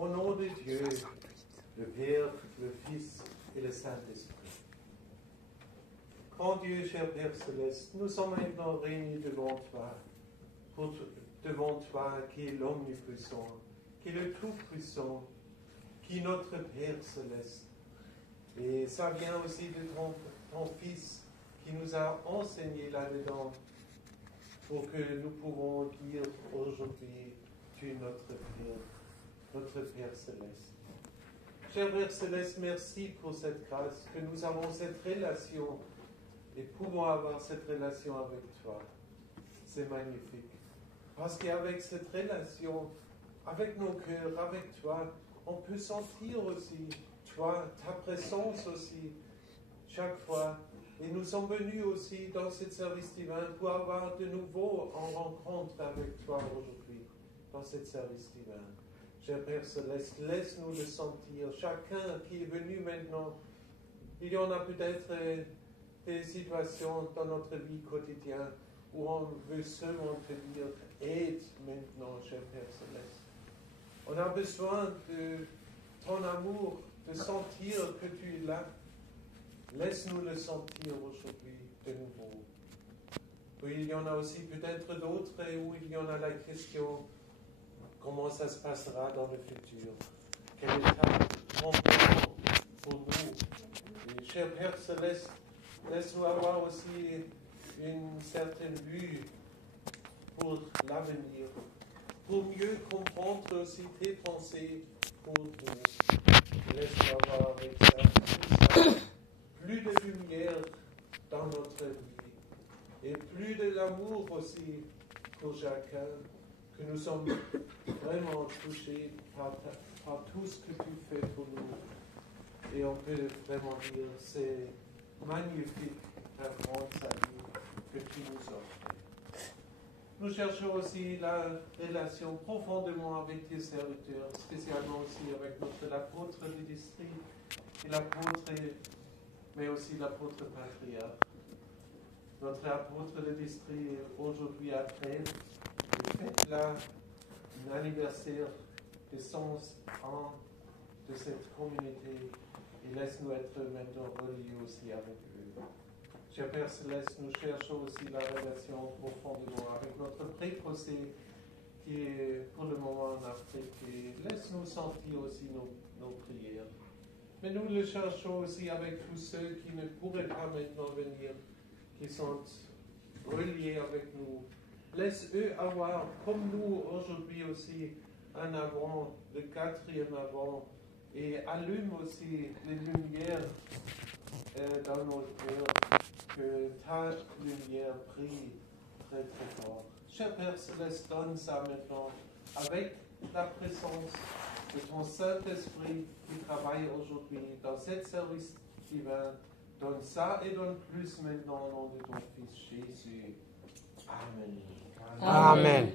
Au nom de Dieu, le Père, le Fils et le Saint-Esprit. Grand Dieu, cher Père Céleste, nous sommes maintenant réunis devant toi, qui est l'Omnipuissant, qui est le Tout-Puissant, qui est notre Père Céleste. Et ça vient aussi de ton Fils qui nous a enseigné là-dedans pour que nous pouvons dire aujourd'hui, tu es notre Père Céleste. Cher Père Céleste, merci pour cette grâce, que nous avons cette relation et pouvons avoir cette relation avec toi. C'est magnifique. Parce qu'avec cette relation, avec nos cœurs, avec toi, on peut sentir aussi toi, ta présence aussi, chaque fois. Et nous sommes venus aussi dans ce service divin pour avoir de nouveau en rencontre avec toi aujourd'hui, dans ce service divin. Cher Père Céleste, laisse-nous le sentir. Chacun qui est venu maintenant, il y en a peut-être des situations dans notre vie quotidienne où on veut seulement te dire, aide maintenant, cher Père Céleste. On a besoin de ton amour, de sentir que tu es là. Laisse-nous le sentir aujourd'hui de nouveau. Puis il y en a aussi peut-être d'autres où il y en a la question, comment ça se passera dans le futur? Quel est ton plan pour nous? Et cher Père Céleste, laisse-nous avoir aussi une certaine vue pour l'avenir, pour mieux comprendre aussi tes pensées pour nous. Laisse-nous avoir avec ça, tout ça, plus de lumière dans notre vie et plus de l'amour aussi pour chacun, que nous sommes vraiment touchés par tout ce que tu fais pour nous. Et on peut vraiment dire, c'est magnifique ta grande salut que tu nous offres. Nous cherchons aussi la relation profondément avec tes serviteurs, spécialement aussi avec l'apôtre du district, et mais aussi l'apôtre patriarche. Notre apôtre du district aujourd'hui à Trèves, il fête là l'anniversaire de 100 ans de cette communauté et laisse-nous être maintenant reliés aussi avec eux. Cher Père Céleste, nous cherchons aussi la relation profondément avec notre préposé qui est pour le moment en Afrique. Et laisse-nous sentir aussi nos prières. Mais nous le cherchons aussi avec tous ceux qui ne pourraient pas maintenant venir, qui sont reliés avec nous. Laisse-eux avoir, comme nous aujourd'hui aussi, un avant, le 4e avant, et allume aussi les lumières dans nos cœurs, que ta lumière brille très très fort. Cher Père Céleste, donne ça maintenant, avec la présence de ton Saint-Esprit qui travaille aujourd'hui dans ce service divin. Donne ça et donne plus maintenant au nom de ton Fils Jésus. Amen. Amen.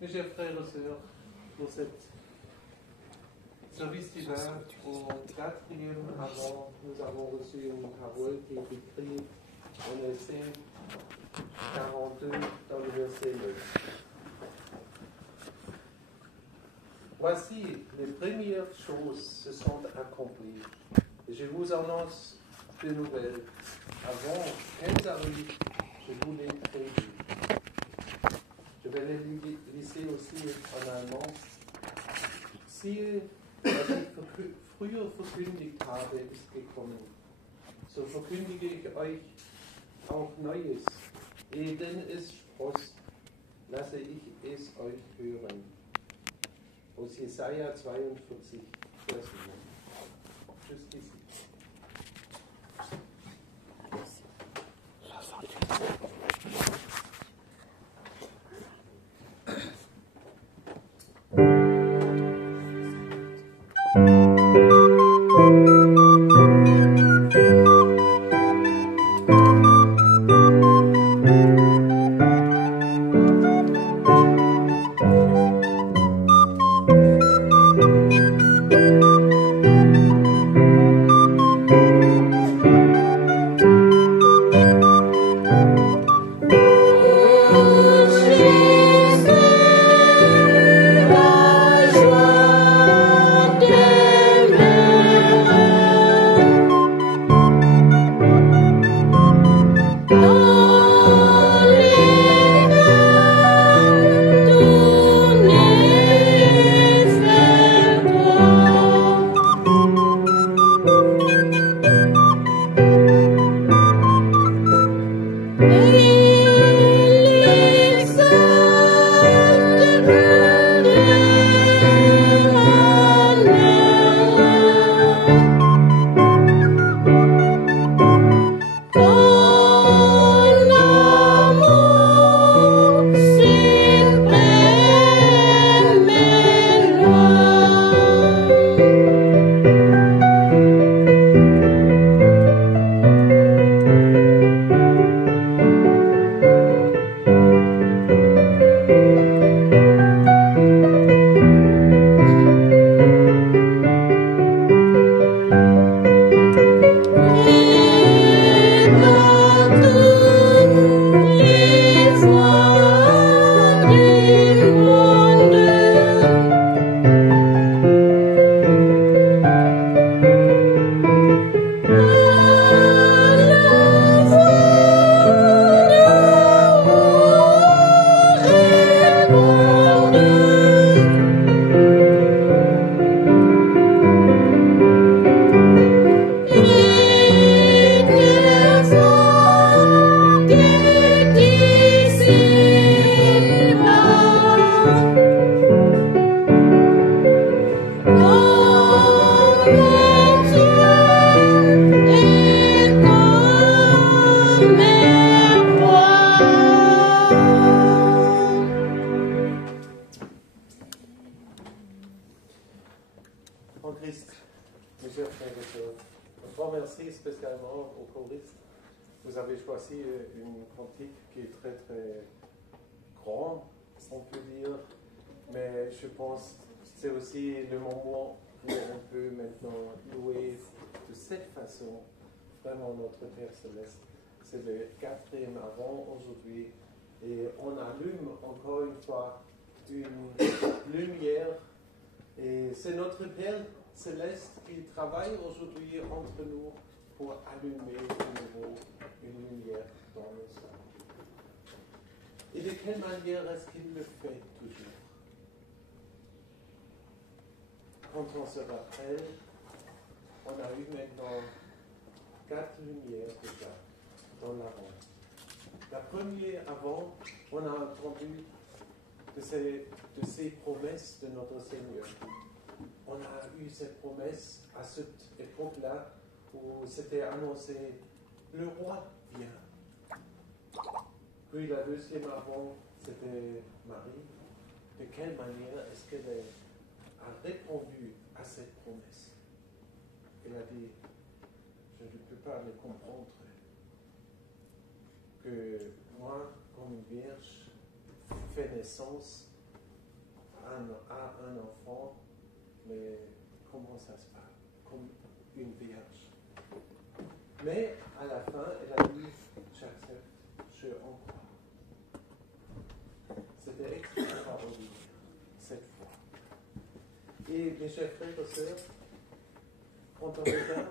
Mes chers frères et sœurs, pour cette service divin, au 4e avant, nous avons reçu une parole qui est écrite en Essaïe 42 dans le verset 9. Voici, les premières choses se sont accomplies. Je vous annonce de nouvelles. Avant qu'elles arrivent, je vous les prédis. Je vais les lister aussi en allemand. Siehe, was ich früher verkündigt habe, ist gekommen. So verkündige ich euch auch Neues. Ehe denn es sproßt, lasse ich es euch hören. Aus Jesaja 42, Vers 9. Tschüss, En Christ, mes chers frères et sœurs, un grand merci spécialement aux choristes. Vous avez choisi une cantique qui est très très grande, on peut dire, mais je pense que c'est aussi le moment où on peut maintenant louer de cette façon vraiment notre Père Céleste. C'est le 4e avant aujourd'hui et on allume encore une fois une lumière. Et c'est notre Père Céleste qui travaille aujourd'hui entre nous pour allumer de nouveau une lumière dans nos âmes. Et de quelle manière est-ce qu'il le fait toujours? Quand on se rappelle, on a eu maintenant 4 lumières déjà dans l'avant. La première avant, on a entendu de ces promesses de notre Seigneur. On a eu cette promesse à cette époque-là où c'était annoncé, le roi vient. Puis la deuxième avant, c'était Marie. De quelle manière est-ce qu'elle a répondu à cette promesse? Elle a dit, je ne peux pas le comprendre, que moi, comme une vierge, fait naissance à un enfant, mais comment ça se passe? Comme une vierge. Mais à la fin, elle a dit, j'accepte, je en crois. C'était extraordinaire, cette fois. Et mes chers frères et sœurs, quand on regarde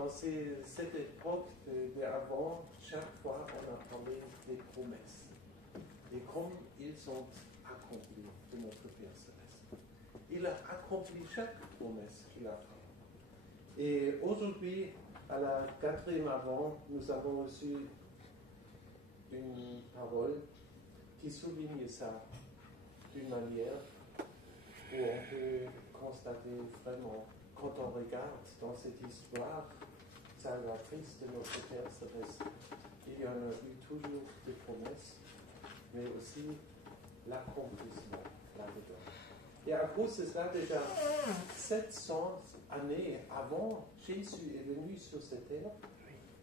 dans cette époque d'avant, chaque fois on a parlé des promesses. Et comme ils sont accomplis de notre Père Céleste. Il a accompli chaque promesse qu'il a faite. Et aujourd'hui, à la 4e avant, nous avons reçu une parole qui souligne ça d'une manière où on peut constater vraiment, quand on regarde dans cette histoire salvatrice de notre Père Céleste, il y en a eu toujours des promesses, mais aussi l'accomplissement là-dedans. Et à cause de cela, déjà 700 années avant Jésus est venu sur cette terre,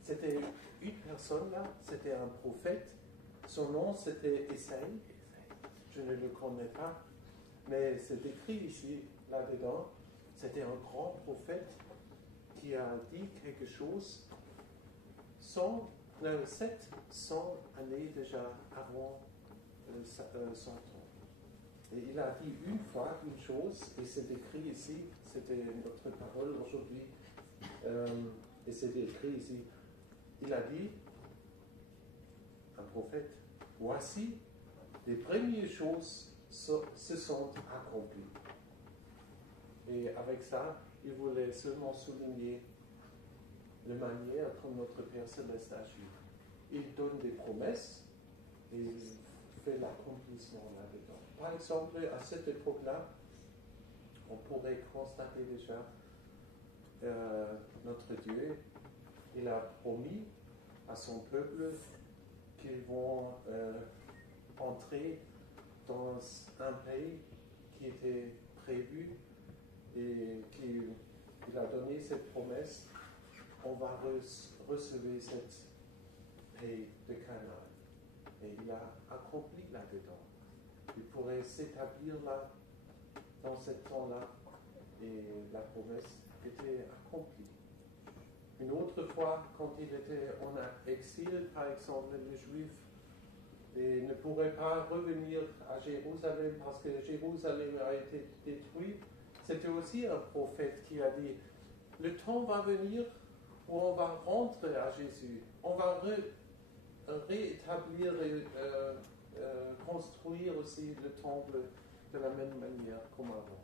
c'était une personne là, c'était un prophète. Son nom c'était Ésaïe. Je ne le connais pas, mais c'est écrit ici, là-dedans. C'était un grand prophète qui a dit quelque chose 700 années déjà avant son temps. Et il a dit une fois une chose, et c'est écrit ici, c'était notre parole aujourd'hui, et c'est écrit ici, il a dit, un prophète, voici, les premières choses se sont accomplies. Et avec ça, il voulait seulement souligner la manière dont notre Père Céleste agit. Il donne des promesses et il fait l'accomplissement là-dedans. Par exemple, à cette époque-là, on pourrait constater déjà notre Dieu, il a promis à son peuple qu'ils vont entrer dans un pays qui était prévu et qu'il a donné cette promesse, on va recevoir cette pays de Canaan. Et il a accompli là-dedans. Il pourrait s'établir là, dans ce temps-là, et la promesse était accomplie. Une autre fois, quand il était en exil, par exemple, les Juifs ne pourraient pas revenir à Jérusalem parce que Jérusalem a été détruit. C'était aussi un prophète qui a dit, le temps va venir où on va rentrer à Jésus. On va réétablir et construire aussi le temple de la même manière comme avant.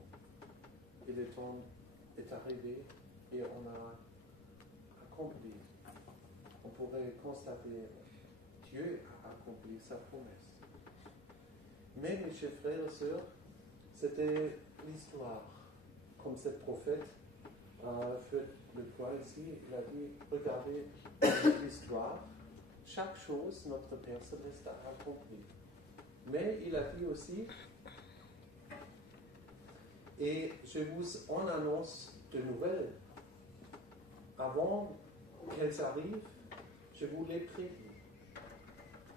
Et le temps est arrivé et on a accompli. On pourrait constater Dieu a accompli sa promesse. Mais mes chers frères et sœurs, c'était l'histoire. Comme ce prophète a fait le point ici, il a dit, regardez l'histoire, chaque chose notre Père Céleste a accompli. Mais il a dit aussi, et je vous en annonce de nouvelles. Avant qu'elles arrivent, je vous les prédis.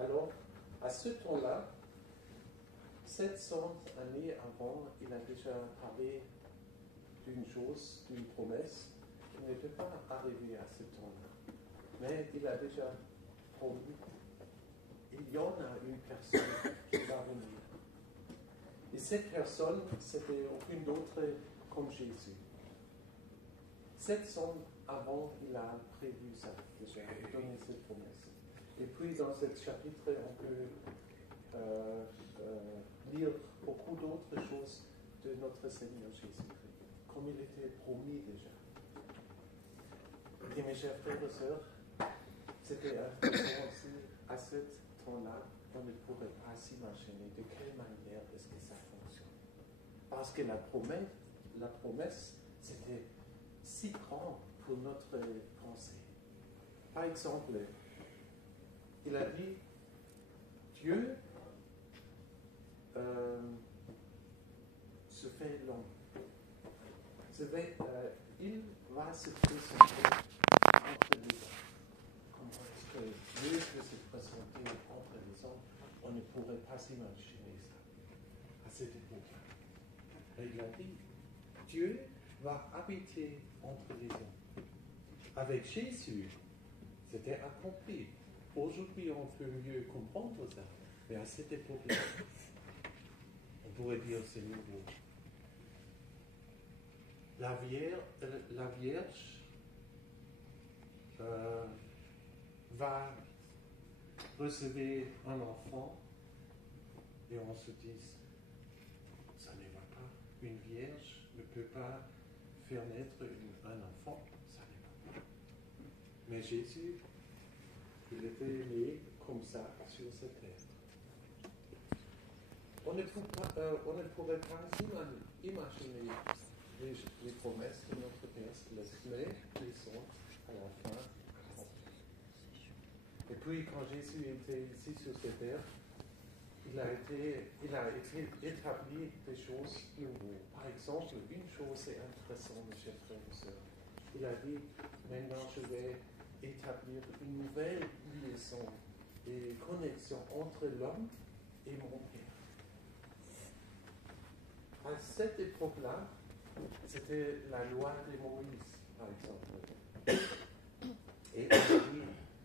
Alors, à ce temps-là, 700 années avant, il a déjà parlé d'une chose, d'une promesse, qui n'était pas arrivée à ce temps-là. Mais il a déjà promis. Il y en a une personne qui va venir. Et cette personne, c'était aucune autre comme Jésus. 700 avant, il a prévu ça, déjà, donné cette promesse. Et puis, dans ce chapitre, on peut lire beaucoup d'autres choses de notre Seigneur Jésus-Christ, comme il était promis déjà. Et mes chers frères et sœurs, c'était important aussi, à ce temps-là, on ne pourrait pas s'imaginer de quelle manière est-ce que ça fonctionne. Parce que la promesse, c'était si grand pour notre pensée. Par exemple, il a dit, Dieu se fait l'homme. Il va se présenter entre les hommes. Comment est-ce que Dieu peut se présenter entre les hommes? On ne pourrait pas s'imaginer ça à cette époque-là. Il a dit, Dieu va habiter entre les hommes. Avec Jésus, c'était accompli. Aujourd'hui, on peut mieux comprendre ça. Mais à cette époque-là, on pourrait dire c'est nouveau. La Vierge va recevoir un enfant et on se dit, ça ne va pas. Une vierge ne peut pas faire naître un enfant, ça ne va pas. Mais Jésus, il était né comme ça sur cette terre. On ne pourrait pas imaginer les promesses de notre Père Céleste, mais ils sont à la fin accomplies. Et puis, quand Jésus était ici sur cette terre, il a été établi des choses nouvelles. Par exemple, une chose est intéressante, mes chers frères et sœurs. Il a dit, maintenant je vais établir une nouvelle liaison et connexion entre l'homme et mon Père. À cette époque-là, c'était la loi de Moïse, par exemple. Et aujourd'hui,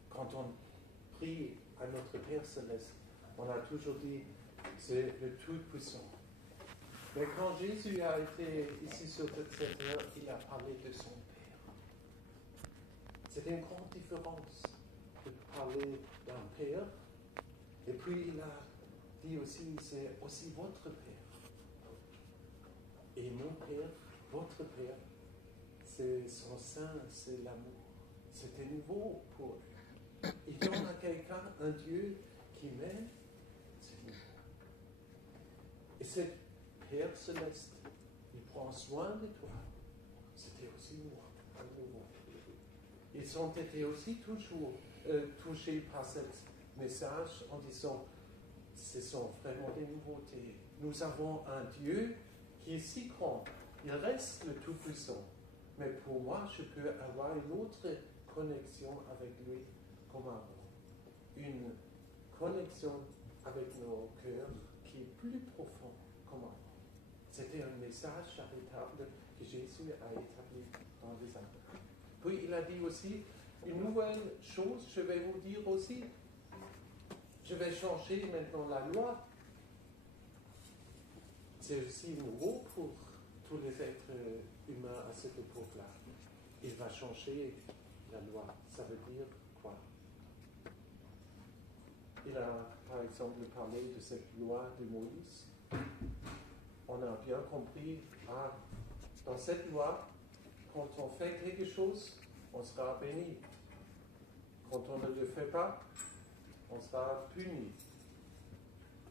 quand on prie à notre Père Céleste, on a toujours dit, c'est le Tout-Puissant. Mais quand Jésus a été ici sur cette terre, il a parlé de son Père. C'était une grande différence de parler d'un Père. Et puis il a dit aussi, c'est aussi votre Père. Et mon Père, votre Père, c'est son sein, c'est l'amour. C'était nouveau pour eux. Il donne à quelqu'un un Dieu qui m'aime, c'est nouveau. Et ce Père Céleste, il prend soin de toi. C'était aussi nouveau. Ils ont été aussi toujours touchés par ce message en disant, ce sont vraiment des nouveautés. Nous avons un Dieu qui est si grand, il reste le Tout-Puissant. Mais pour moi, je peux avoir une autre connexion avec lui comme avant. Une connexion avec nos cœurs qui est plus profond comme avant. C'était un message charitable que Jésus a établi dans les âmes. Puis il a dit aussi, une nouvelle chose, je vais vous dire aussi, je vais changer maintenant la loi. C'est aussi nouveau pour tous les êtres humains à cette époque-là. Il va changer la loi. Ça veut dire quoi? Il a, par exemple, parlé de cette loi de Moïse. On a bien compris, dans cette loi, quand on fait quelque chose, on sera béni. Quand on ne le fait pas, on sera puni.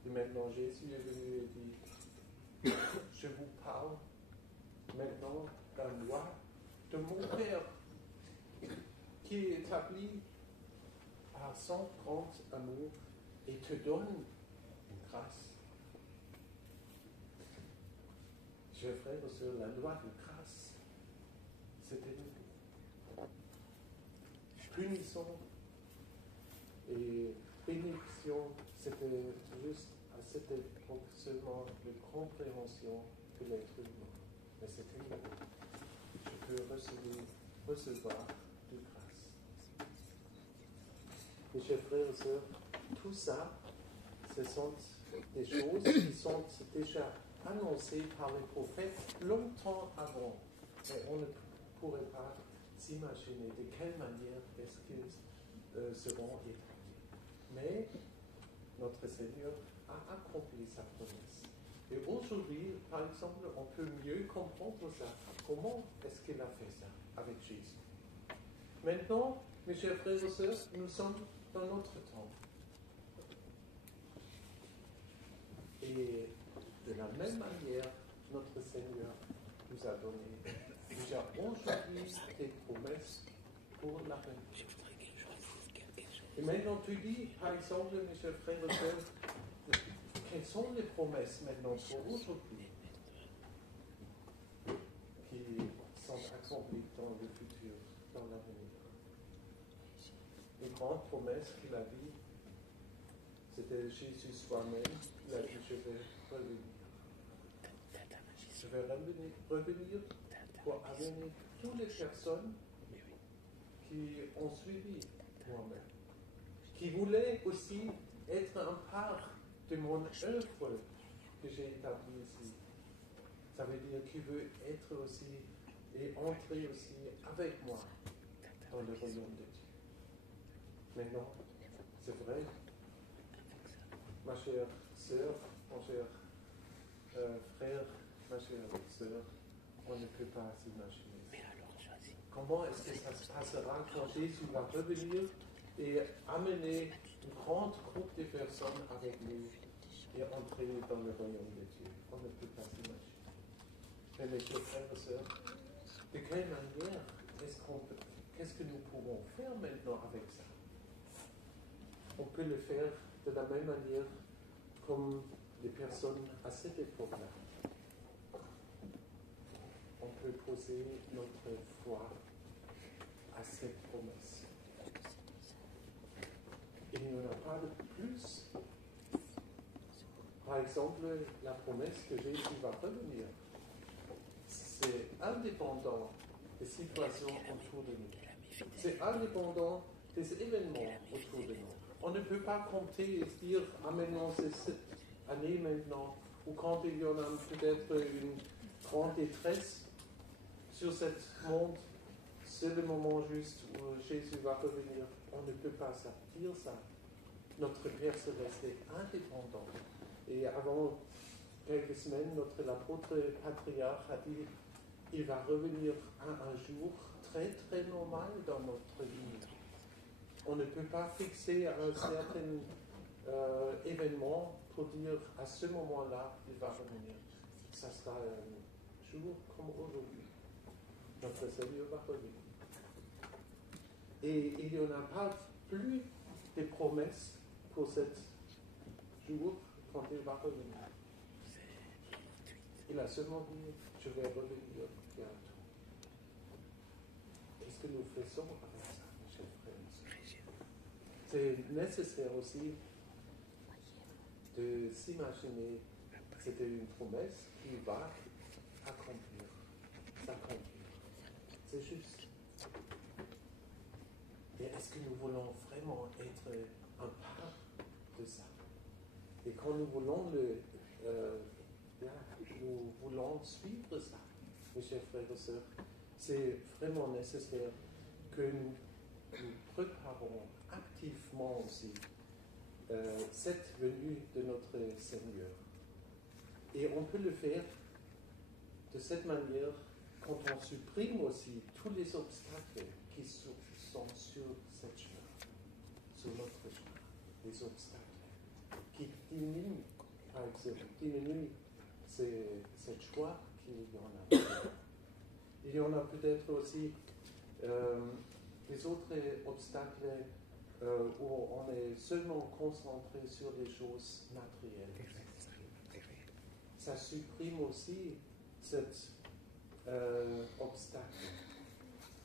Et maintenant, Jésus est venu et dit, je vous parle maintenant de la loi de mon Père qui est établi par son grand amour et te donne une grâce. Chers frères et sœurs, la loi de grâce, c'était nouveau. Punition et bénédiction, c'était juste à cette époque seulement de compréhension de l'être humain. Mais c'était nouveau. Je peux recevoir de grâce. Mes chers frères et sœurs, tout ça, ce sont des choses qui sont déjà annoncées par les prophètes longtemps avant. Mais on ne pourrait pas s'imaginer de quelle manière est-ce qu'ils seront établis. Mais notre Seigneur a accompli sa promesse. Et aujourd'hui, par exemple, on peut mieux comprendre ça. Comment est-ce qu'il a fait ça avec Jésus? Maintenant, mes chers frères et sœurs, nous sommes dans notre temps. Et de la même manière, notre Seigneur nous a donné déjà aujourd'hui des promesses pour l'avenir. Et maintenant, tu dis, par exemple, mes chers frères et sœurs, quelles sont les promesses maintenant pour aujourd'hui qui sont accomplies dans le futur, dans l'avenir? Une grande promesse qu'il a dit, c'était Jésus soi-même. Il a dit, je vais revenir. Je vais revenir pour amener toutes les personnes qui ont suivi moi-même, qui voulaient aussi être un part de mon œuvre que j'ai établie ici. Ça veut dire qu'il veut être aussi et entrer aussi avec moi dans le royaume de Dieu. Maintenant, c'est vrai, ma chère sœur, mon cher frère, ma chère sœur, on ne peut pas s'imaginer. Comment est-ce que ça se passera quand Jésus va revenir et amener une grande groupe de personnes avec lui et entrer dans le royaume de Dieu? On ne peut pas s'imaginer. Mais mes chers frères et sœurs, de quelle manière qu'est-ce que nous pouvons faire maintenant avec ça? On peut le faire de la même manière comme les personnes à cette époque-là. On peut poser notre foi à cette promesse. Il n'y en a pas de plus. Par exemple, la promesse que Jésus va revenir, c'est indépendant des situations autour de nous. C'est indépendant des événements autour de nous. On ne peut pas compter et se dire, ah maintenant c'est cette année maintenant, ou quand il y en a peut-être une grande détresse sur ce monde, c'est le moment juste où Jésus va revenir. On ne peut pas dire ça. Notre Père Céleste est indépendant. Et avant quelques semaines, l'apôtre patriarche a dit, il va revenir à un jour très très normal dans notre vie. On ne peut pas fixer un certain événement pour dire à ce moment-là, il va revenir. Ça sera un jour comme aujourd'hui. Notre Seigneur va revenir. Et il n'y en a pas plus de promesses pour ce jour quand il va revenir. Il a seulement dit, je vais revenir bientôt. Qu'est-ce que nous faisons avec ça, mes chers frères et sœurs? C'est nécessaire aussi de s'imaginer que c'était une promesse qui va s'accomplir. C'est juste. Et est-ce que nous voulons vraiment être un part de ça? Et quand nous voulons nous voulons suivre ça, mes chers frères et sœurs, c'est vraiment nécessaire que nous préparons activement aussi cette venue de notre Seigneur. Et on peut le faire de cette manière quand on supprime aussi tous les obstacles qui sont sur cette chemin, sur notre chemin, les obstacles qui diminuent, par exemple, cette joie qu'il y en a. Il y en a peut-être aussi des autres obstacles où on est seulement concentré sur les choses matérielles. Ça supprime aussi cet obstacle.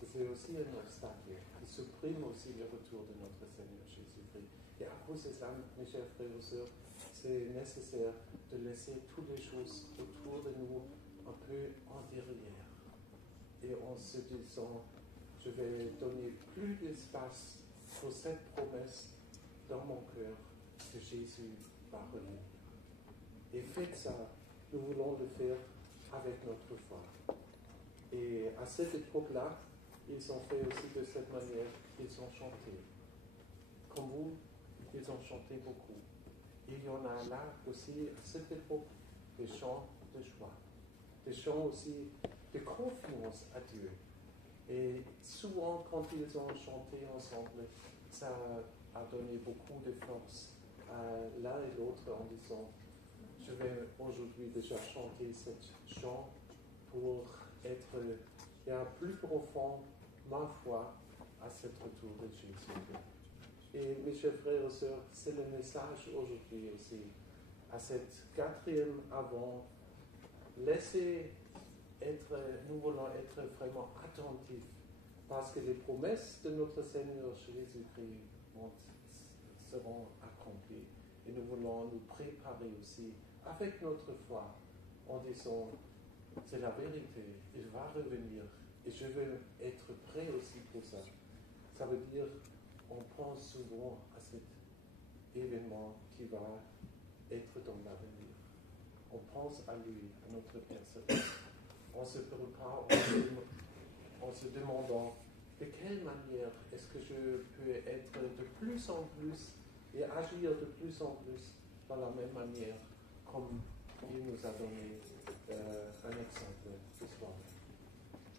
C'est aussi un obstacle qui supprime aussi le retour de notre Seigneur Jésus-Christ. Et à cause de ça, mes chers frères et sœurs, c'est nécessaire de laisser toutes les choses autour de nous un peu en derrière. Et en se disant, je vais donner plus d'espace pour cette promesse dans mon cœur que Jésus va revenir. Et faites ça, nous voulons le faire avec notre foi. Et à cette époque-là, ils ont fait aussi de cette manière, ils ont chanté. Comme vous, ils ont chanté beaucoup. Il y en a là aussi, à cette époque, des chants de joie, des chants aussi de confiance à Dieu. Et souvent, quand ils ont chanté ensemble, ça a donné beaucoup de force à l'un et l'autre en disant, je vais aujourd'hui déjà chanter ce chant pour être plus profond ma foi à ce retour de Jésus. Et mes chers frères et sœurs, c'est le message aujourd'hui aussi, à cette 4e avant, nous voulons être vraiment attentifs, parce que les promesses de notre Seigneur Jésus-Christ seront accomplies. Et nous voulons nous préparer aussi avec notre foi, en disant, c'est la vérité, il va revenir, et je veux être prêt aussi pour ça. Ça veut dire, on pense souvent à cet événement qui va être dans l'avenir. On pense à lui, à notre Père Céleste. On se prépare en se demandant, de quelle manière est-ce que je peux être de plus en plus et agir de plus en plus dans la même manière comme il nous a donné un exemple ce soir.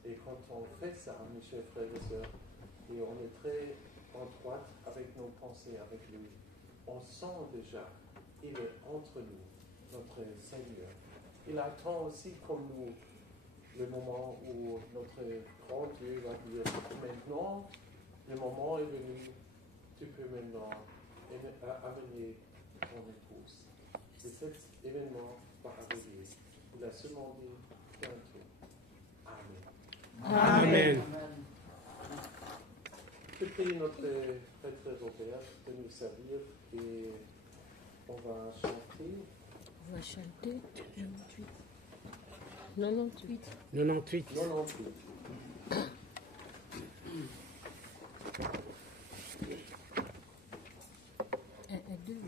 Et quand on fait ça, mes chers frères et sœurs, et on est très en droite avec nos pensées, avec lui, on sent déjà, il est entre nous, notre Seigneur. Il attend aussi comme nous le moment où notre grand Dieu va dire, maintenant, le moment est venu, tu peux maintenant amener ton épouse. Et cet événement va arriver. Il a seulement dit bientôt. Amen. Amen. Je prie notre prêtre Robert de nous servir et on va chanter. On va chanter 98. 98. 98. 98. Un et deux.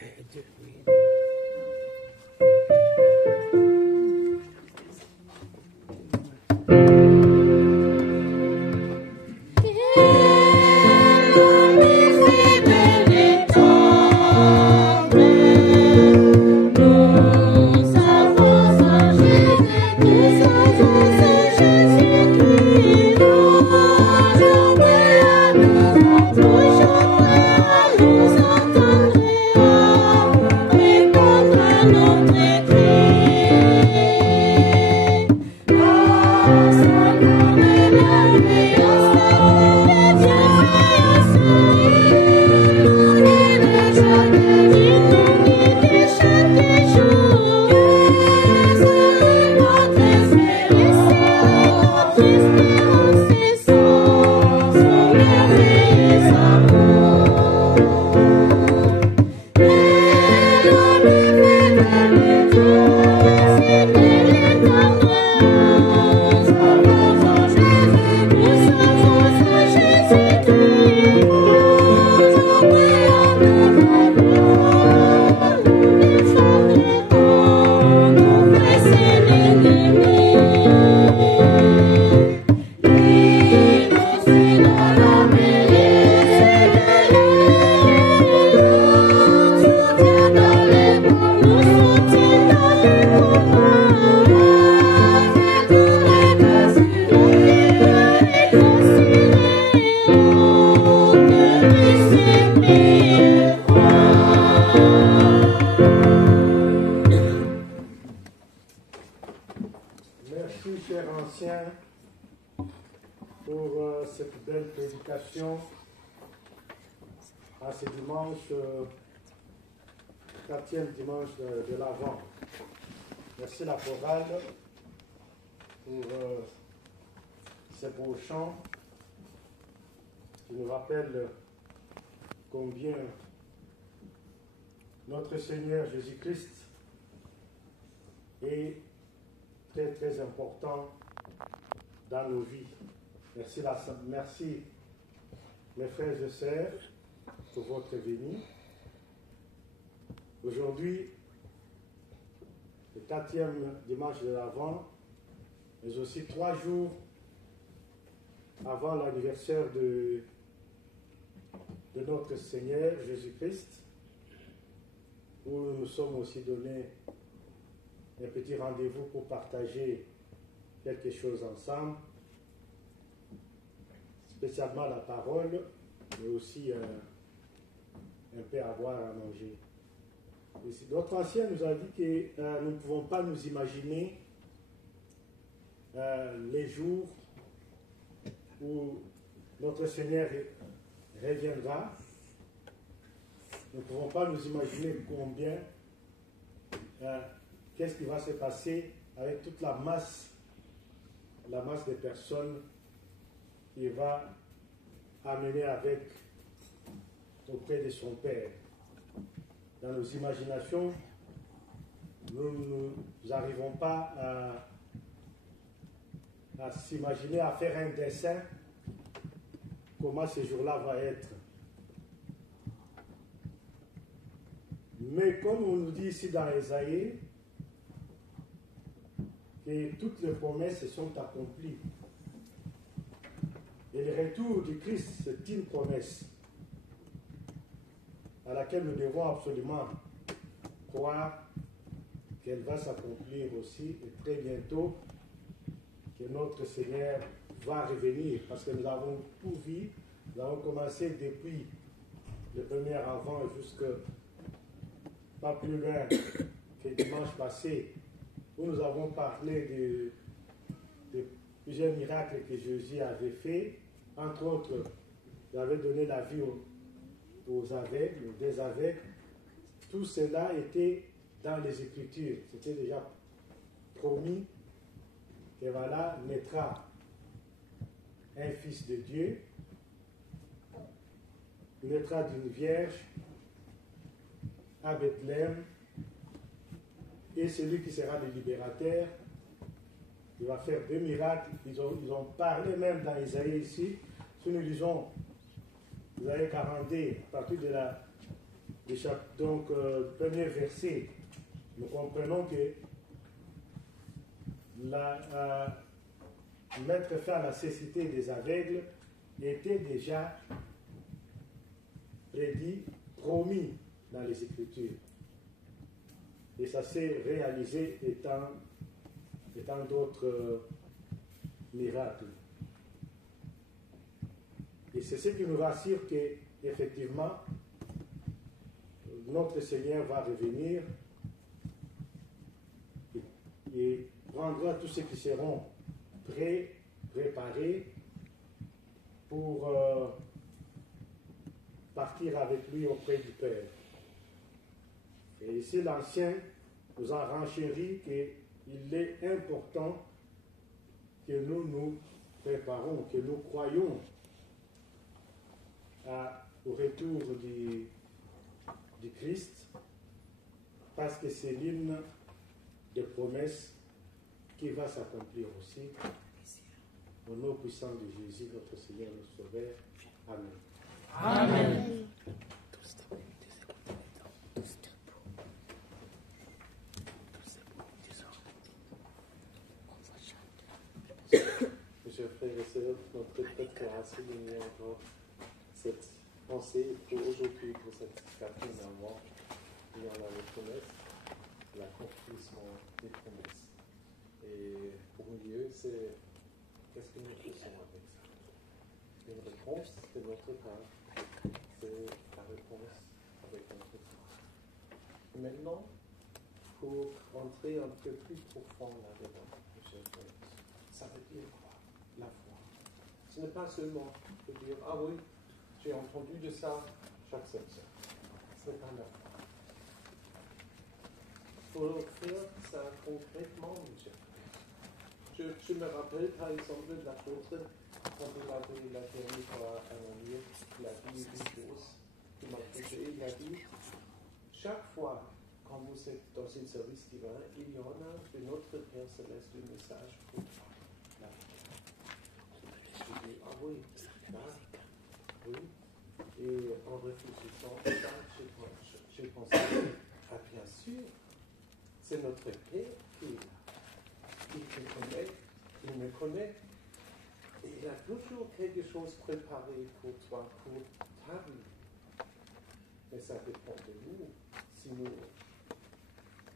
Un et deux. Dimanche de l'Avent. Merci la chorale pour ces beaux chants qui nous rappellent combien notre Seigneur Jésus-Christ est très très important dans nos vies. Merci mes frères et sœurs pour votre venue. Aujourd'hui, le 4e dimanche de l'Avent, mais aussi 3 jours avant l'anniversaire de notre Seigneur Jésus-Christ, où nous nous sommes aussi donné un petit rendez-vous pour partager quelque chose ensemble, spécialement la parole, mais aussi un peu à boire, à manger. Notre ancien nous a dit que nous ne pouvons pas nous imaginer les jours où notre Seigneur reviendra. Nous ne pouvons pas nous imaginer combien, qu'est-ce qui va se passer avec toute la masse des personnes qu'il va amener avec auprès de son Père. Dans nos imaginations, nous n'arrivons pas à s'imaginer, à faire un dessin, comment ce jour-là va être. Mais comme on nous dit ici dans Ésaïe, que toutes les promesses se sont accomplies. Et le retour du Christ, c'est une promesse à laquelle nous devons absolument croire qu'elle va s'accomplir aussi et très bientôt, que notre Seigneur va revenir, parce que nous avons tout vu, nous avons commencé depuis le premier avant jusqu'à pas plus loin que dimanche passé, où nous avons parlé de plusieurs miracles que Jésus avait fait. Entre autres, il avait donné la vie aux aveugles, aux des aveugles. Tout cela était dans les Écritures. C'était déjà promis que voilà, naîtra un fils de Dieu, naîtra d'une vierge à Bethléem, et celui qui sera le libérateur, il va faire deux miracles. Ils ont parlé même dans Isaïe ici. Si nous lisons Isaïe 42, à partir donc, premier verset, nous comprenons que mettre fin à la cécité des aveugles était déjà prédit, promis dans les Écritures. Et ça s'est réalisé étant d'autres miracles. Et c'est ce qui nous rassure qu'effectivement, notre Seigneur va revenir et prendra tous ceux qui seront prêts, préparés pour partir avec lui auprès du Père. Et ici, l'Ancien nous a renchéri qu'il est important que nous nous préparons, que nous croyons au retour du Christ, parce que c'est l'une des promesses qui va s'accomplir aussi. Au nom puissant de Jésus, notre Seigneur, notre Sauveur. Amen. Amen. Chers frères et sœurs, notre prêtre a souligné encore cette pensée pour aujourd'hui, pour cette quatrième avant. Il y en a les promesses, l'accomplissement des promesses. Et au milieu, c'est qu'est-ce que nous faisons avec ça? Une réponse de notre part, c'est la réponse avec notre foi. Maintenant, pour entrer un peu plus profond là-dedans, chers frères, ça veut dire quoi? La foi. Ce n'est pas seulement de dire, ah oui, j'ai entendu de ça chaque semaine. Ce n'est pas la foi. Il faut faire ça concrètement, mes chers frères. Je me rappelle par exemple de l'apôtre, quand il avait la dernière fois à Namur, il a dit une chose qui m'a touché. Il a dit, chaque fois quand vous êtes dans un service divin, il y en a de notre Père Céleste un message pour toi. Je dis, ah oui, là, oui. Et en réfléchissant à ça, j'ai pensé, ah bien sûr, c'est notre Père qui est là. Il te connaît, il me connaît. Et il a toujours quelque chose préparé pour toi, pour ta vie. Mais ça dépend de nous. Si nous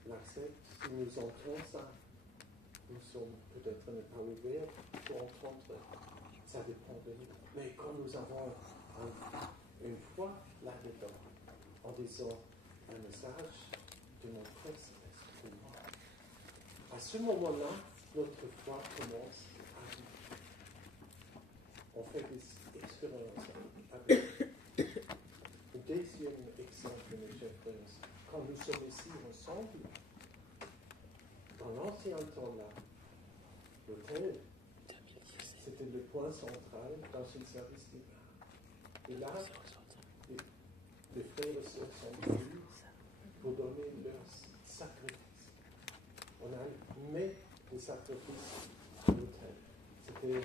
l'acceptons, si nous entendons ça, nous sommes peut-être pas ouverts pour entendre. Ça dépend de nous. Mais quand nous avons une foi là-dedans, en disant un message de notre Céleste pour moi, à ce moment-là, notre foi commence à vivre. On fait des expériences avec le deuxième exemple, mes chers frères. Quand nous sommes ici ensemble, dans l'ancien temps-là, l'autel, c'était le point central dans ce service divin. Et là, les frères et sœurs sont venus pour donner leurs sacrifices. On a mis des sacrifices à l'autel. C'était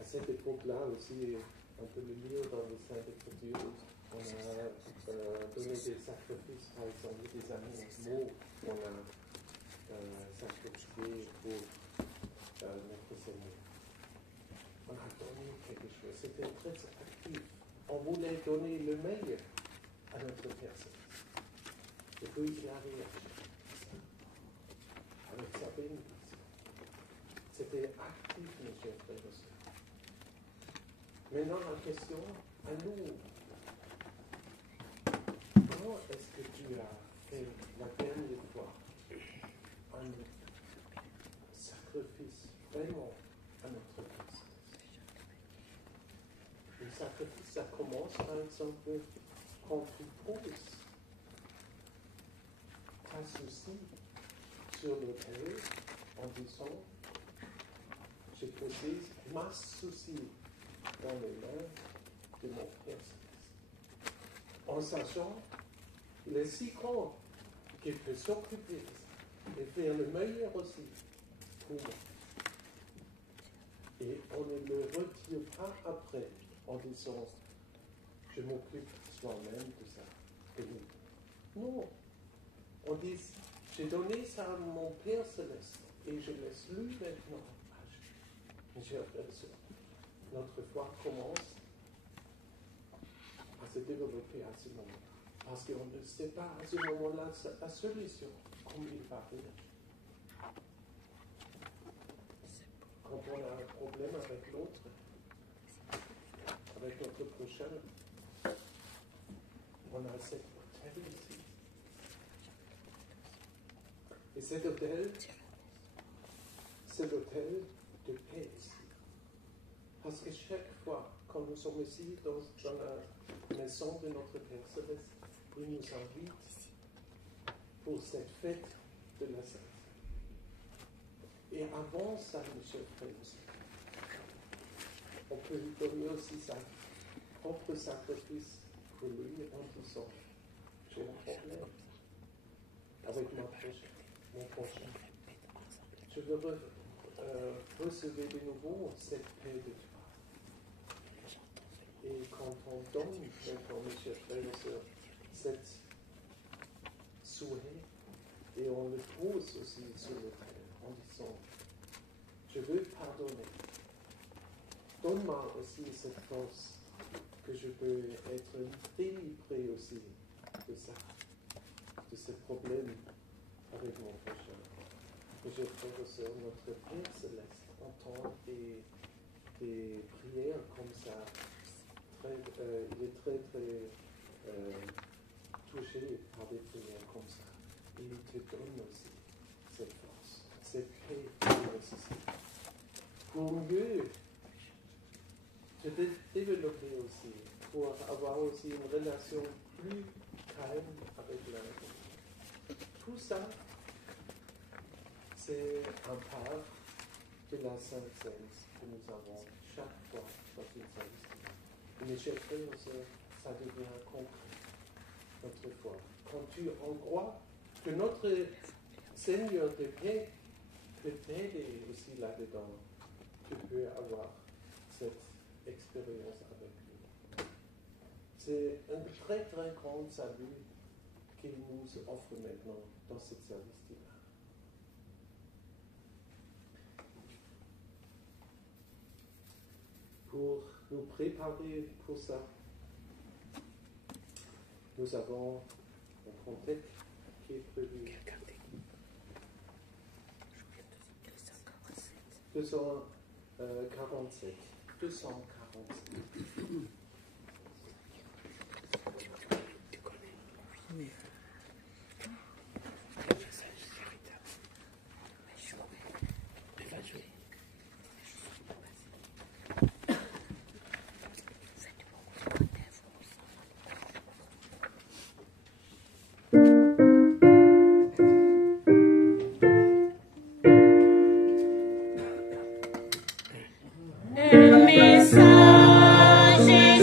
à cette époque-là aussi, on peut le lire dans les Saintes Écritures, on a donné des sacrifices, par exemple des animaux, on a sacrifié pour notre Seigneur. On a donné quelque chose. C'était très actif. On voulait donner le meilleur à notre personne. Et puis il a réagi avec sa bénédiction. C'était actif, mes chers frères et sœurs. Maintenant, la question à nous. Comment est-ce que tu as fait la dernière fois un sacrifice vraiment à notre personne? Le sacrifice, ça commence par exemple quand tu poses ta souci sur l'autel en disant je posais ma souci dans les mains de mon Père Céleste. En sachant qu'il est si grand qu'il peut s'occuper de ça et faire le meilleur aussi pour moi. Et on ne le retire pas après en disant je m'occupe soi-même de ça. Non. On dit j'ai donné ça à mon Père Céleste et je laisse lui maintenant agir. Mes chers frères et sœurs, notre foi commence à se développer à ce moment-là. Parce qu'on ne sait pas à ce moment-là la solution, comme il va venir. Quand on a un problème avec l'autre, avec notre prochain, on a cet hôtel ici. Et cet hôtel, c'est l'hôtel de paix ici. Parce que chaque fois, quand nous sommes ici dans la maison de notre Père Céleste, il nous invite pour cette fête de la Sainte. Et avant ça, mes chers frères, on peut lui donner aussi sa propre sacrifice pour lui en disant j'ai un problème avec mon prochain. Je veux recevoir de nouveau cette paix de toi. Et quand on donne maintenant, mes chers frères et sœurs, cette souhait, et on le pose aussi sur le terre en disant je veux pardonner. Donne-moi aussi cette force que je peux être délivré aussi de ça, de ce problème avec mon prochain. Mes chers frères et sœurs, notre Père Céleste entend des prières comme ça. Il est très touché par des prières comme ça. Et il te donne aussi cette force, cette paix que tu nécessites. Pour mieux te développer aussi, pour avoir aussi une relation plus calme avec l'autre. Tout ça, c'est un part de la Sainte Seine que nous avons chaque fois dans une service. Mes chers frères et sœurs, ça devient concret, notre foi. Quand tu en crois que notre Seigneur de paix peut t'aider aussi là-dedans, tu peux avoir cette expérience avec lui. C'est un très très grand salut qu'il nous offre maintenant dans ce service divin. Pour nous préparer pour ça, nous avons un contexte qui est prévu. 247. Le message est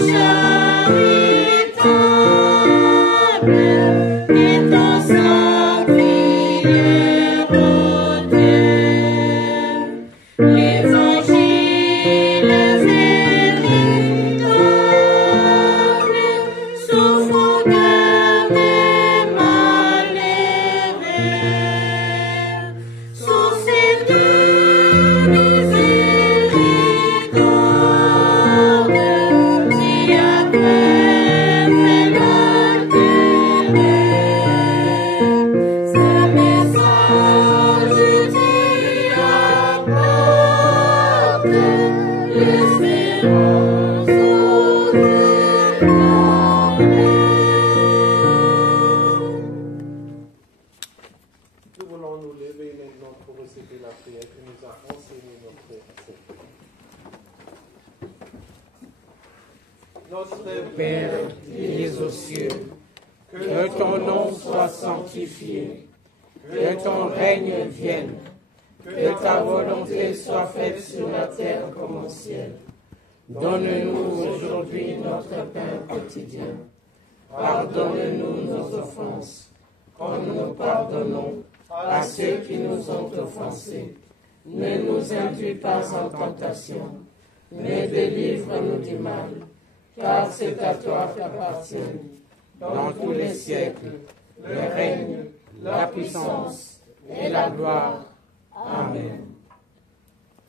Nous voulons nous lever maintenant pour recevoir la prière que nous a enseigné notre Notre Père qui es aux cieux, que ton nom soit sanctifié, que ton règne vienne, que ta volonté soit faite sur la terre comme au ciel. Donne-nous aujourd'hui notre pain quotidien. Pardonne-nous nos offenses, comme nous pardonnons à ceux qui nous ont offensés. Ne nous induis pas en tentation, mais délivre-nous du mal, car c'est à toi qu'appartiennent, dans tous les siècles, le règne, la puissance et la gloire. Amen.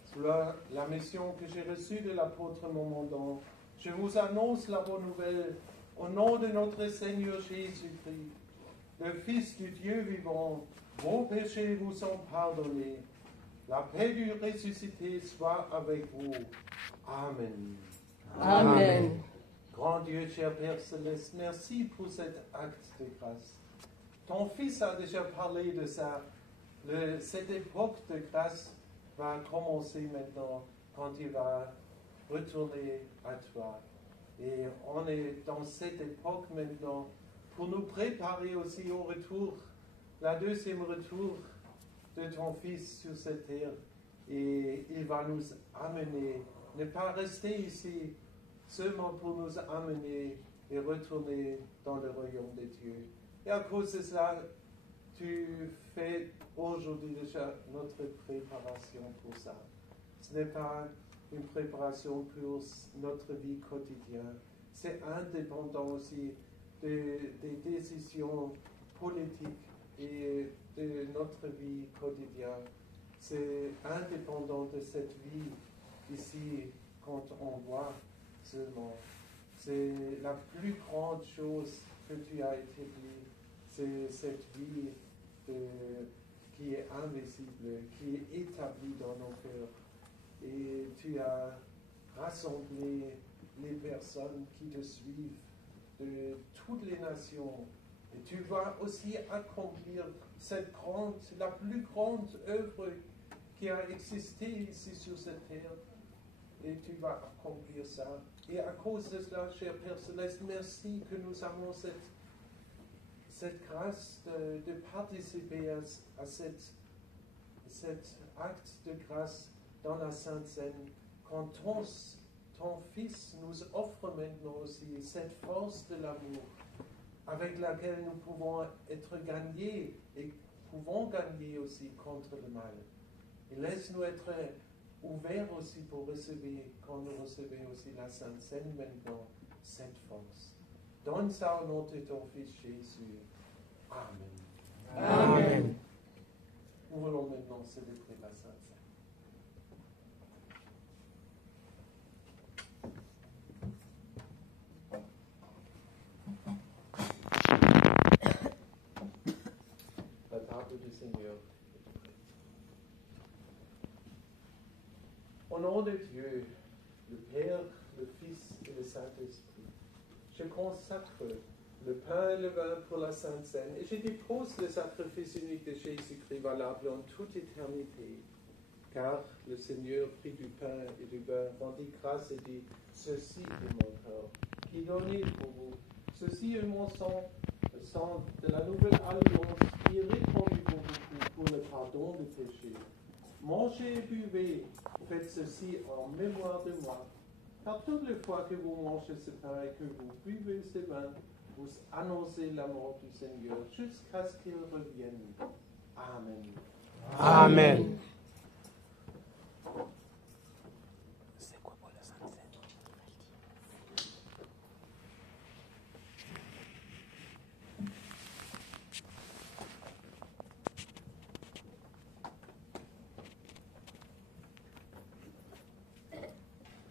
Sous la mission que j'ai reçue de l'apôtre Momondon, je vous annonce la bonne nouvelle au nom de notre Seigneur Jésus-Christ, le Fils du Dieu vivant. Vos péchés vous sont pardonnés. La paix du ressuscité soit avec vous. Amen. Amen. Grand Dieu, cher Père Céleste, merci pour cet acte de grâce. Ton Fils a déjà parlé de ça. Cette époque de grâce va commencer maintenant quand il va retourner à toi. Et on est dans cette époque maintenant pour nous préparer aussi au retour, la deuxième retour de ton Fils sur cette terre. Et il va nous amener, ne pas rester ici seulement pour nous amener et retourner dans le royaume de Dieu. Et à cause de cela, tu fais aujourd'hui déjà notre préparation pour ça. Ce n'est pas une préparation pour notre vie quotidienne. C'est indépendant aussi des décisions politiques et de notre vie quotidienne. C'est indépendant de cette vie ici quand on voit seulement. C'est la plus grande chose que tu as établie. C'est cette vie qui est invisible, qui est établie dans nos cœurs. Et tu as rassemblé les personnes qui te suivent de toutes les nations. Et tu vas aussi accomplir la plus grande œuvre qui a existé ici sur cette terre. Et tu vas accomplir ça. Et à cause de cela, cher Père Céleste, merci que nous avons cette grâce de participer à cet acte de grâce dans la Sainte Seine, quand ton Fils nous offre maintenant aussi cette force de l'amour avec laquelle nous pouvons être gagnés et pouvons gagner aussi contre le mal. Et laisse-nous être ouverts aussi pour recevoir, quand nous recevons aussi la Sainte Seine maintenant, cette force. Donne ça au nom de ton Fils Jésus. Amen. Amen. Nous voulons maintenant célébrer la Sainte Seine. La table du Seigneur. Au nom de Dieu, le Père, le Fils et le Saint-Esprit, je consacre le pain et le vin pour la Sainte Seine et je dépose le sacrifice unique de Jésus-Christ valable en toute éternité. Car le Seigneur prit du pain et du vin, rendit grâce et dit, ceci est mon corps, qui est donné pour vous. Ceci est mon sang, le sang de la nouvelle alliance, qui est répandu pour beaucoup pour le pardon des péchés. Mangez et buvez, faites ceci en mémoire de moi. Car toutes les fois que vous mangez ce pain et que vous buvez ce vin, vous annoncez la mort du Seigneur jusqu'à ce qu'il revienne. Amen. Amen. C'est quoi pour la Sainte Seine?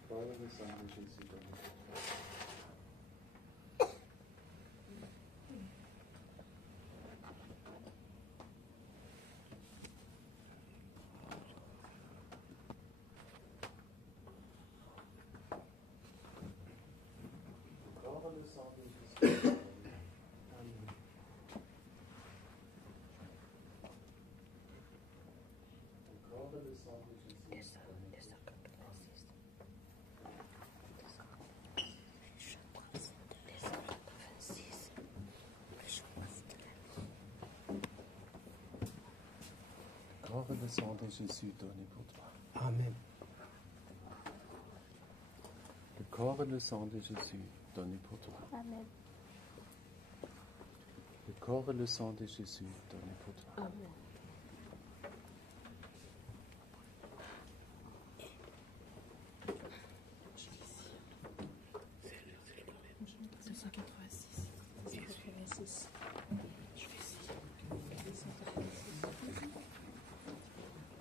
Voilà le sang de Jésus donné. sang de Jésus. Amen. Le corps et le sang de Jésus. Le corps et le sang de Jésus donné pour toi. Amen. Le corps et le sang de Jésus donné pour toi. Amen. Le corps et le sang de Jésus donné pour toi. Amen.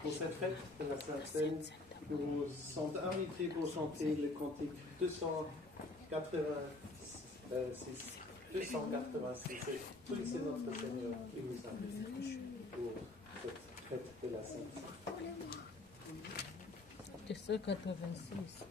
Pour cette fête de la Sainte Seine, nous sommes invités pour chanter le cantique 286. 286. Et oui, c'est notre Seigneur qui nous invite pour cette fête de la Sainte Seine. 286.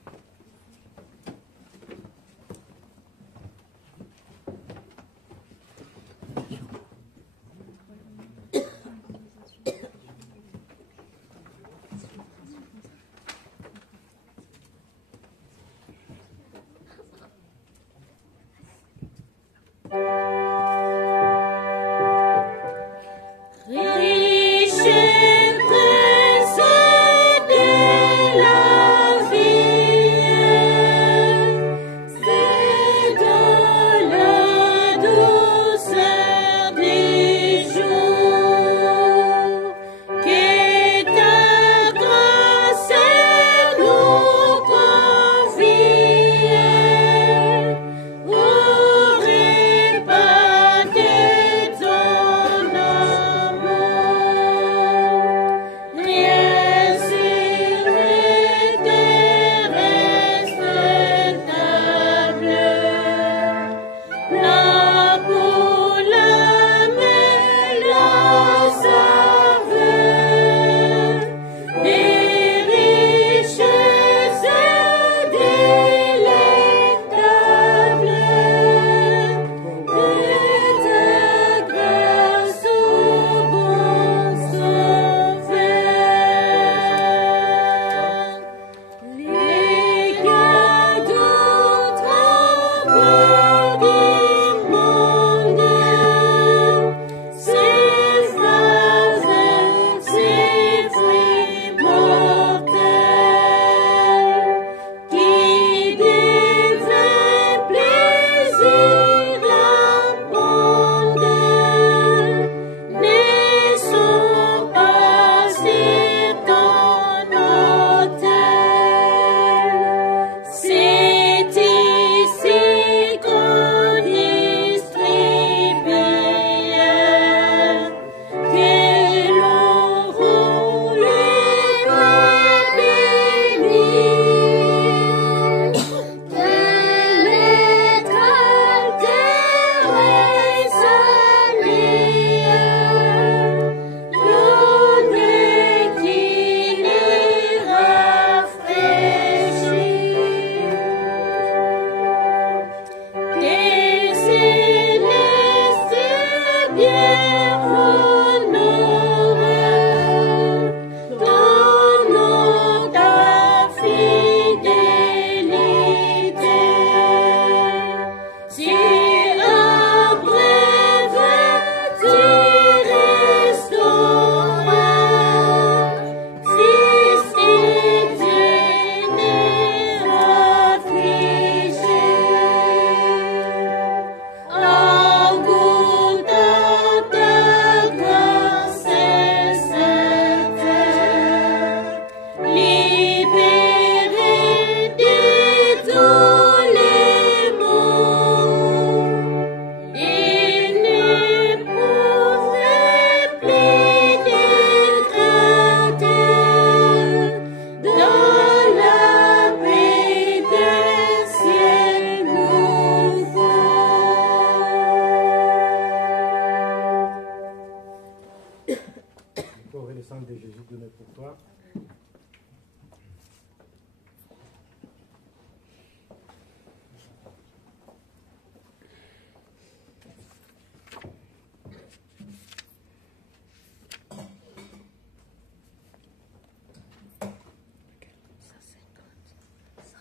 Riche trésor de la vie.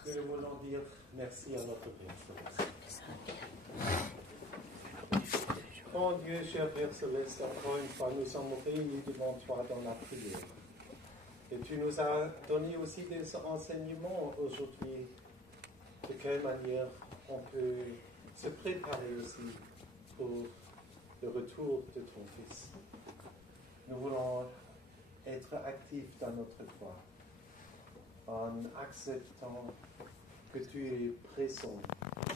nous voulons dire merci à notre Père Céleste. Grand Dieu, cher Père Céleste, encore une fois, nous sommes réunis devant toi dans la prière. Et tu nous as donné aussi des enseignements aujourd'hui, de quelle manière on peut se préparer aussi pour le retour de ton Fils. Nous voulons être actifs dans notre foi, en acceptant que tu es présent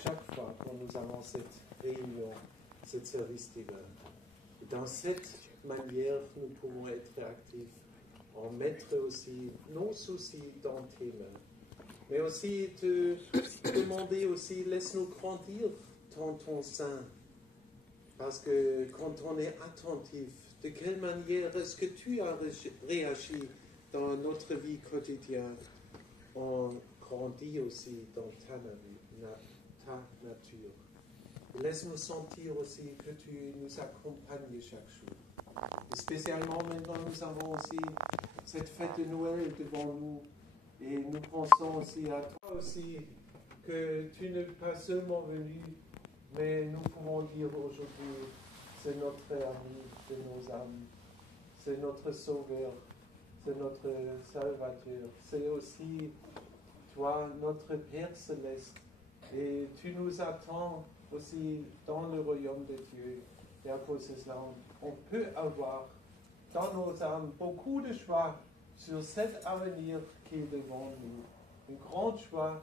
chaque fois quand nous avons cette réunion, ce service divin. Dans cette manière, nous pouvons être actifs, en mettre aussi nos soucis dans tes mains, mais aussi te demander aussi, laisse-nous grandir dans ton sein, parce que quand on est attentif, de quelle manière est-ce que tu as réagi dans notre vie quotidienne, on grandit aussi dans ta nature. Laisse-nous sentir aussi que tu nous accompagnes chaque jour. Et spécialement maintenant, nous avons aussi cette fête de Noël devant nous. Et nous pensons aussi à toi aussi, que tu n'es pas seulement venu, mais nous pouvons dire aujourd'hui, c'est notre ami de nos âmes, c'est notre sauveur, c'est notre salvateur, c'est aussi toi, notre Père Céleste. Et tu nous attends aussi dans le royaume de Dieu. Et à cause de cela, on peut avoir dans nos âmes beaucoup de choix sur cet avenir qui est devant nous. Une grande joie,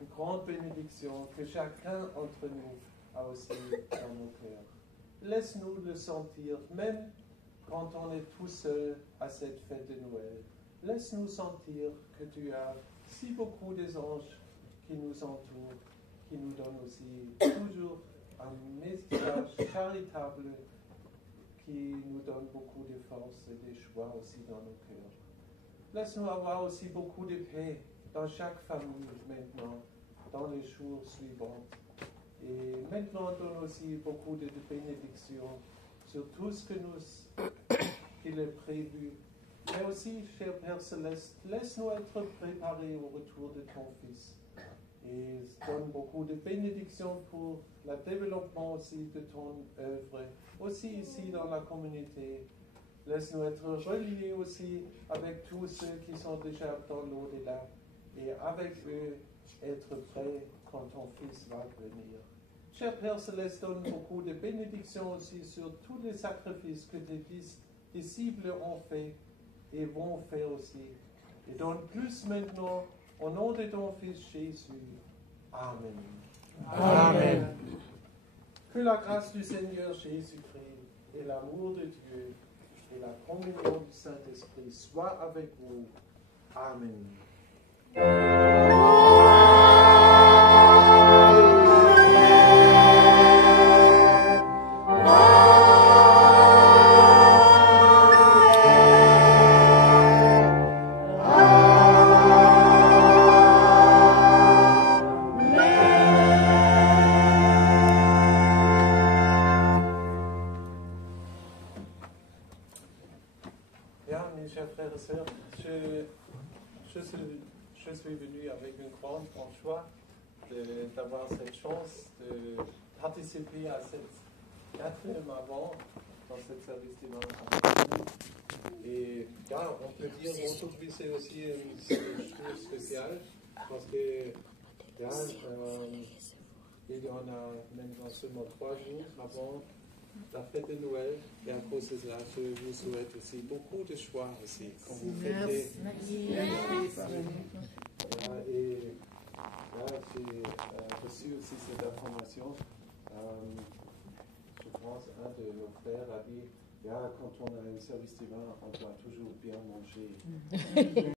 une grande bénédiction que chacun d'entre nous a aussi dans nos cœurs. Laisse-nous le sentir, même quand on est tout seul à cette fête de Noël. Laisse-nous sentir que tu as si beaucoup des anges qui nous entourent, qui nous donnent aussi toujours un message charitable qui nous donne beaucoup de force et de joie aussi dans nos cœurs. Laisse-nous avoir aussi beaucoup de paix dans chaque famille maintenant, dans les jours suivants. Et maintenant, donne aussi beaucoup de bénédictions sur tout ce que qu'il est prévu. Mais aussi, cher Père Céleste, laisse-nous être préparés au retour de ton Fils. Et donne beaucoup de bénédictions pour le développement aussi de ton œuvre, aussi ici dans la communauté. Laisse-nous être reliés aussi avec tous ceux qui sont déjà dans l'au-delà et avec eux être prêts quand ton Fils va venir. Cher Père Céleste, donne beaucoup de bénédictions aussi sur tous les sacrifices que tes disciples ont fait et vont faire aussi. Et donne plus maintenant au nom de ton Fils Jésus. Amen. Amen. Que la grâce du Seigneur Jésus-Christ et l'amour de Dieu et la communion du Saint-Esprit soient avec vous. Amen. Je suis venu avec une grande joie d'avoir cette chance de participer à cette 4e avant dans ce service divin. Et là, on peut dire aujourd'hui c'est aussi une chose spéciale parce que là, il y en a maintenant seulement 3 jours avant la fête de Noël, et à cause de cela, je vous souhaite aussi beaucoup de joie aussi quand vous fêtez. Et là, j'ai reçu aussi cette information. Je pense un de nos frères a dit, quand on a un service divin, on doit toujours bien manger.